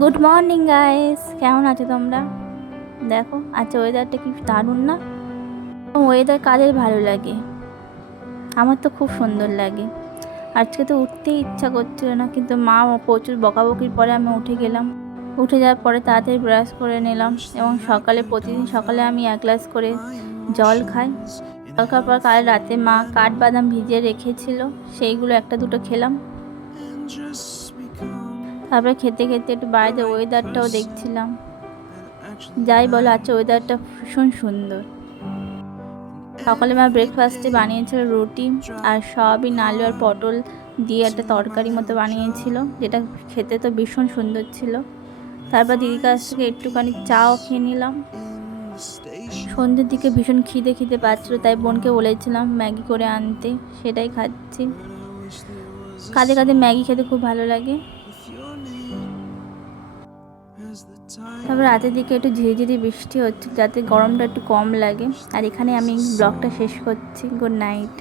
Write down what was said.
Good morning guys, কেমন আছো তোমরা? দেখো আজকে ওয়েদারটা কি দারুণ না? ওয়েদার কাদের ভালো লাগে? আমার তো খুব সুন্দর লাগে। আজকে তো উঠতেই ইচ্ছা করছিল না, কিন্তু মা প্রচুর বকাবকির পরে আমি উঠে গেলাম। উঠে যাওয়ার পরে তাড়াতাড়ি ব্রাশ করে নিলাম এবং সকালে প্রতিদিন সকালে আমি 1 গ্লাস করে জল খাই। জল খাওয়ার পর কাল রাতে মা কাঠবাদাম ভিজিয়ে রেখেছিল, সেইগুলো একটা দুটো খেলাম। তারপরে খেতে খেতে একটু বাইরে ওয়েদারটাও দেখছিলাম। যাই বলো, আজকে ওয়েদারটা ভীষণ সুন্দর। সকালে মা ব্রেকফাস্টে বানিয়েছিল রুটি আর সয়াবিন, আলু আর পটল দিয়ে একটা তরকারি মতো বানিয়েছিল, যেটা খেতে তো ভীষণ সুন্দর ছিল। তারপর দিদির কাছ থেকে একটুখানি চাও খেয়ে নিলাম। সন্ধ্যের দিকে ভীষণ খিদে খিদে পাচ্ছিল, তাই বোনকে বলেছিলাম ম্যাগি করে আনতে, সেটাই খাচ্ছি। কাঁদে কাঁদে ম্যাগি খেতে খুব ভালো লাগে। তারপর রাতের দিকে একটু ঝিরিঝিরি বৃষ্টি হচ্ছে, যাতে গরমটা একটু কম লাগে। আর এখানে আমি ব্লগটা শেষ করছি। Good night.